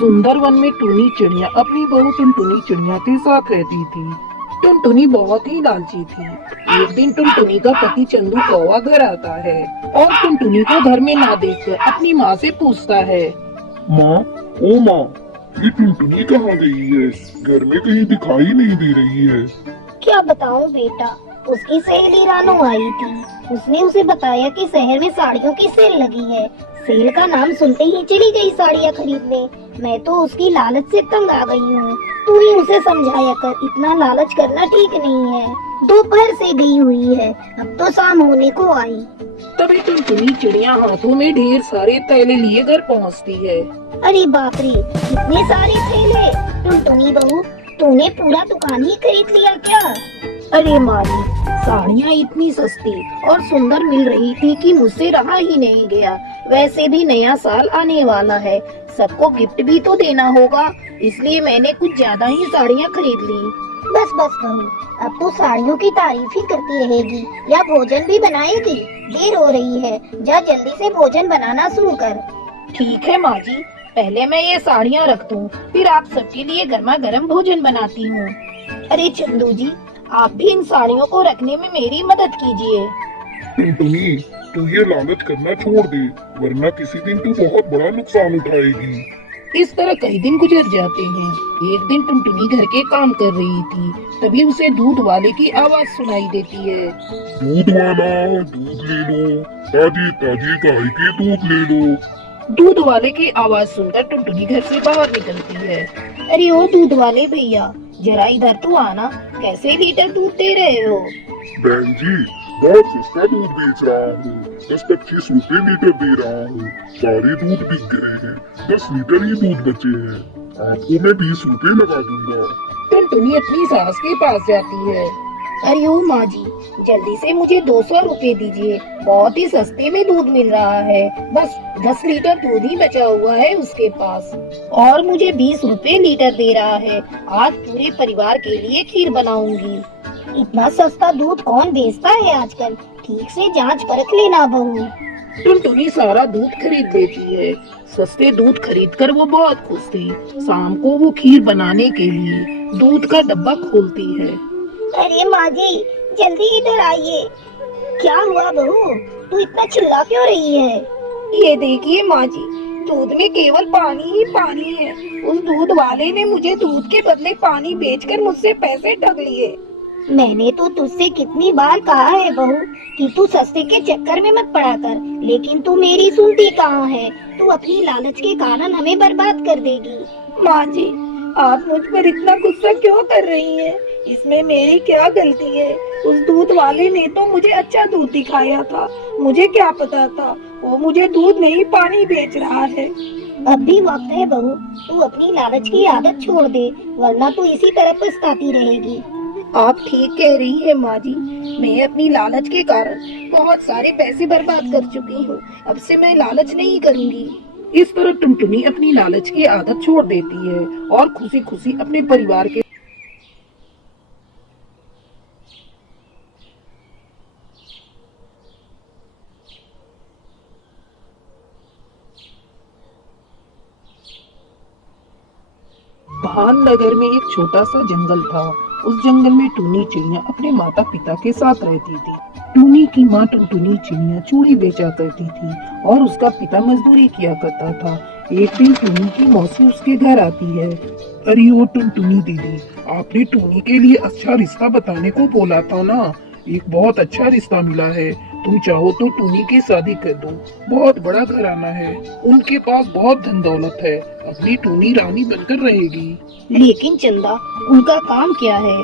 सुंदर वन में टुनी चिड़िया अपनी बहू टुनटुनी चिड़िया के साथ रहती थी। टुनटुनी बहुत ही लालची थी। एक दिन टुनटुनी का पति चंदू कौवा घर आता है और टुनटुनी को घर में ना देखकर अपनी माँ से पूछता है। माँ, ओ माँ, ये टुनटुनी कहाँ गई है? घर में कहीं दिखाई नहीं दे रही है। क्या बताऊं बेटा, उसकी सहेली रानू आई थी। उसने उसे बताया कि शहर में साड़ियों की सेल लगी है। सेल का नाम सुनते ही चली गई साड़ियाँ खरीदने। मैं तो उसकी लालच से तंग आ गई हूँ। तू ही उसे समझाया कर, इतना लालच करना ठीक नहीं है। दोपहर से गई हुई है, अब तो शाम होने को आई। तभी टुनटुनी चिड़िया हाथों में ढेर सारे थैले लिए घर पहुँचती है। अरे बाप रे, इतने सारे थैले! टुनटुनी बहू, तूने पूरा दुकान ही खरीद लिया क्या? अरे माली, साड़ियाँ इतनी सस्ती और सुंदर मिल रही थी कि मुझसे रहा ही नहीं गया। वैसे भी नया साल आने वाला है, सबको गिफ्ट भी तो देना होगा, इसलिए मैंने कुछ ज्यादा ही साड़ियाँ खरीद ली। बस बस बहू, अब तो साड़ियों की तारीफ ही करती रहेगी या भोजन भी बनाएगी? देर हो रही है, जा जल्दी से भोजन बनाना शुरू कर। ठीक है माँ जी, पहले मैं ये साड़ियाँ रख दूँ, फिर आप सबके लिए गर्मा गर्म भोजन बनाती हूँ। अरे चंदू जी, आप भी इन साड़ियों को रखने में मेरी मदद कीजिए। टुनटुनी, तू ये लालच करना छोड़ दे, वरना किसी दिन तू बहुत बड़ा नुकसान उठाएगी। इस तरह कई दिन गुजर जाते हैं। एक दिन टुनटुनी घर के काम कर रही थी, तभी उसे दूध वाले की आवाज सुनाई देती है। दूध वाला, दूध ले लो, ताजे ताजे गाय के दूध ले लो। दूध वाले की आवाज सुनकर टुनटुनी घर से बाहर निकलती है। अरे ओ दूध वाले भैया, जरा इधर तो आना, कैसे लीटर दूध दे रहे हो? बहन जी, बहुत सस्ता दूध बेच रहा हूँ, 10-25 रुपए लीटर दे रहा हूँ। सारे दूध बिक गए हैं, 10 लीटर ही दूध बचे हैं। आपको मैं 20 रुपए लगा दूंगा। टुनटुनी अपनी सास के पास जाती है। अरे ओ माँ जी, जल्दी से मुझे 200 रुपए दीजिए, बहुत ही सस्ते में दूध मिल रहा है। बस 10 लीटर दूध ही बचा हुआ है उसके पास, और मुझे 20 रुपए लीटर दे रहा है। आज पूरे परिवार के लिए खीर बनाऊंगी। इतना सस्ता दूध कौन बेचता है आजकल? ठीक से जांच परख लेना बहू। टुनटुनी सारा दूध खरीद लेती है। सस्ते दूध खरीदकर वो बहुत खुश थी। शाम को वो खीर बनाने के लिए दूध का डब्बा खोलती है। अरे माँ जी, जल्दी इधर आइए। क्या हुआ बहू, तू इतना चिल्ला क्यों रही है? ये देखिए माँ जी, दूध में केवल पानी ही पानी है। उस दूध वाले ने मुझे दूध के बदले पानी बेचकर मुझसे पैसे ठग लिए। मैंने तो तुझसे कितनी बार कहा है बहू कि तू सस्ते के चक्कर में मत पड़ा कर, लेकिन तू मेरी सुनती कहाँ है। तू अपनी लालच के कारण हमें बर्बाद कर देगी। माँ जी, आप मुझ पर इतना गुस्सा क्यों कर रही हैं? इसमें मेरी क्या गलती है? उस दूध वाले ने तो मुझे अच्छा दूध दिखाया था, मुझे क्या पता था वो मुझे दूध नहीं पानी बेच रहा है। अब भी वक्त है बहू, तू अपनी लालच की आदत छोड़ दे, वरना तू इसी तरह पछताती रहेगी। आप ठीक कह रही हैं माँ जी, मैं अपनी लालच के कारण बहुत सारे पैसे बर्बाद कर चुकी हूँ। अब से मैं लालच नहीं करूँगी। इस तरह टुनटुनी अपनी लालच की आदत छोड़ देती है और खुशी खुशी अपने परिवार के भान नगर में एक छोटा सा जंगल था। उस जंगल में टूनी चिड़िया अपने माता पिता के साथ रहती थी। टूनी की माँ टुनटुनी चिड़िया चूड़ी बेचा करती थी और उसका पिता मजदूरी किया करता था। एक दिन टूनी की मौसी उसके घर आती है। अरे ओ टुनटुनी दीदी, आपने टूनी के लिए अच्छा रिश्ता बताने को बोला था ना। एक बहुत अच्छा रिश्ता मिला है, तुम चाहो तो टूनी की शादी कर दो। बहुत बड़ा घराना है, उनके पास बहुत धन दौलत है, अपनी टूनी रानी बनकर रहेगी। लेकिन चंदा, उनका काम क्या है?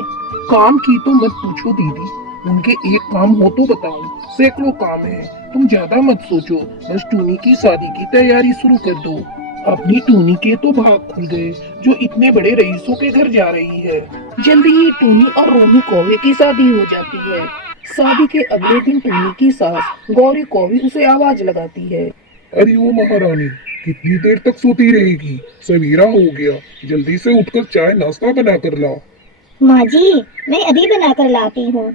काम की तो मत पूछो दीदी, उनके एक काम हो तो बताओ, सैकड़ों काम है। तुम ज्यादा मत सोचो, बस टूनी की शादी की तैयारी शुरू कर दो। अपनी टूनी के तो भाग खुल गए, जो इतने बड़े रईसों के घर जा रही है। जल्दी ही टूनी और रोमी कौवे की शादी हो जाती है। शादी के अगले दिन टूनी की सास गौरी कौवी उसे आवाज लगाती है। अरे ओ महारानी, कितनी देर तक सोती रहेगी? सवेरा हो गया, जल्दी से उठकर चाय नाश्ता बना कर ला। माँ जी, मैं अभी बना कर लाती हूँ।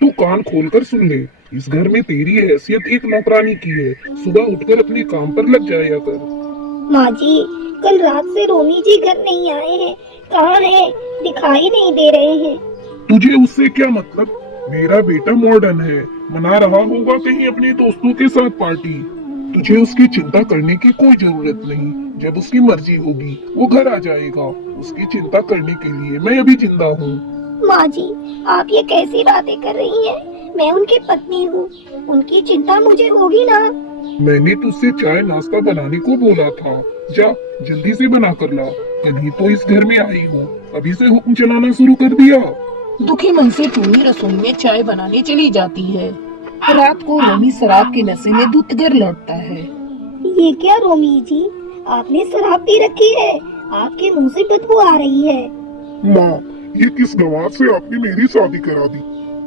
तू कान खोलकर सुन ले, इस घर में तेरी हैसियत एक नौकरानी की है। सुबह उठकर अपने काम पर लग जाया कर। माँ जी, कल रात से रोमी जी घर नहीं आए हैं। कहाँ है? दिखाई नहीं दे रहे हैं। तुझे उससे क्या मतलब? मेरा बेटा मॉडर्न है, मना रहा होगा कहीं अपने दोस्तों के साथ पार्टी। तुझे उसकी चिंता करने की कोई जरूरत नहीं। जब उसकी मर्जी होगी वो घर आ जाएगा। उसकी चिंता करने के लिए मैं अभी जिंदा हूँ। माँ जी, आप ये कैसी बातें कर रही हैं? मैं उनकी पत्नी हूँ, उनकी चिंता मुझे होगी ना। मैंने तुझसे चाय नाश्ता बनाने को बोला था। जा जल्दी से बना कर ला। कल ही तो इस घर में आई हूँ, अभी से हुक्म चलाना शुरू कर दिया। दुखी मन से टूनी रसोई में चाय बनाने चली जाती है। रात को रोमी शराब के नशे में दूत घर लौटता है। ये क्या रोमी जी, आपने शराब पी रखी है? आपके मुंह से बदबू आ रही है। माँ, ये किस गवार से आपने मेरी शादी करा दी?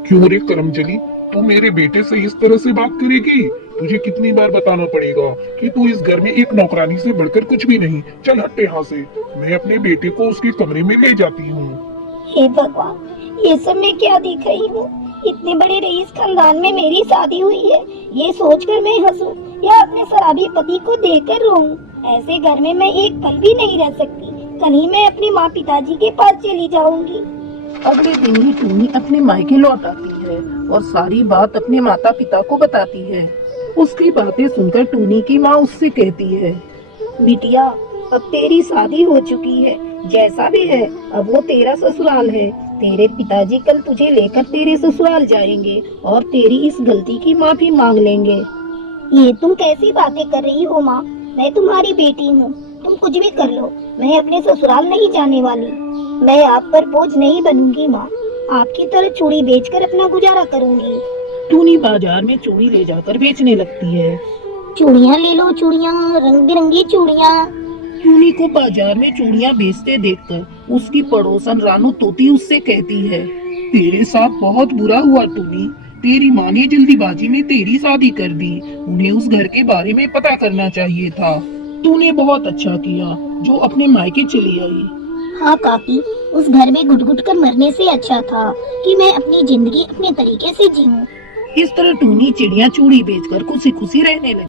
क्यों रे करमजली, तू मेरे बेटे से इस तरह से बात करेगी? तुझे कितनी बार बताना पड़ेगा कि तू इस घर में एक नौकरानी से बढ़कर कुछ भी नहीं। चल हट यहाँ से। मैं अपने बेटे को उसके कमरे में ले जाती हूँ। हे भगवान, ये सब मैं क्या देख रही हूँ? इतने बड़े रईस खानदान में मेरी शादी हुई है, ये सोचकर मैं हंसूं या अपने शराबी पति को देखकर रोऊं? ऐसे घर में मैं एक पल भी नहीं रह सकती। कल ही मैं अपने माँ पिताजी के पास चली जाऊंगी। अगले दिन ही टूनी अपने मायके लौट आती है और सारी बात अपने माता पिता को बताती है। उसकी बातें सुनकर टूनी की माँ उससे कहती है, बिटिया, अब तेरी शादी हो चुकी है, जैसा भी है अब वो तेरा ससुराल है। तेरे पिताजी कल तुझे लेकर तेरे ससुराल जाएंगे और तेरी इस गलती की माफी मांग लेंगे। ये तुम कैसी बातें कर रही हो माँ? मैं तुम्हारी बेटी हूँ, तुम कुछ भी कर लो, मैं अपने ससुराल नहीं जाने वाली। मैं आप पर बोझ नहीं बनूंगी माँ, आपकी तरह चूड़ी बेचकर अपना गुजारा करूंगी। टूनी बाजार में चूड़ी ले जाकर बेचने लगती है। चूड़ियाँ ले लो, चूड़ियाँ, रंग बिरंगी चूड़ियाँ। टूनी को बाजार में चूड़ियां बेचते देखकर उसकी पड़ोसन रानू तोती उससे कहती है, तेरे साथ बहुत बुरा हुआ टूनी। तेरी माँ ने जल्दीबाजी में तेरी शादी कर दी। उन्हें उस घर के बारे में पता करना चाहिए था। तूने बहुत अच्छा किया जो अपने मायके चली आई। हाँ काकी, उस घर में घुट-घुट कर मरने से अच्छा था कि मैं अपनी जिंदगी अपने तरीके से जीऊं। इस तरह टूनी चिड़िया चूड़ी बेचकर खुशी खुशी रहने लगी।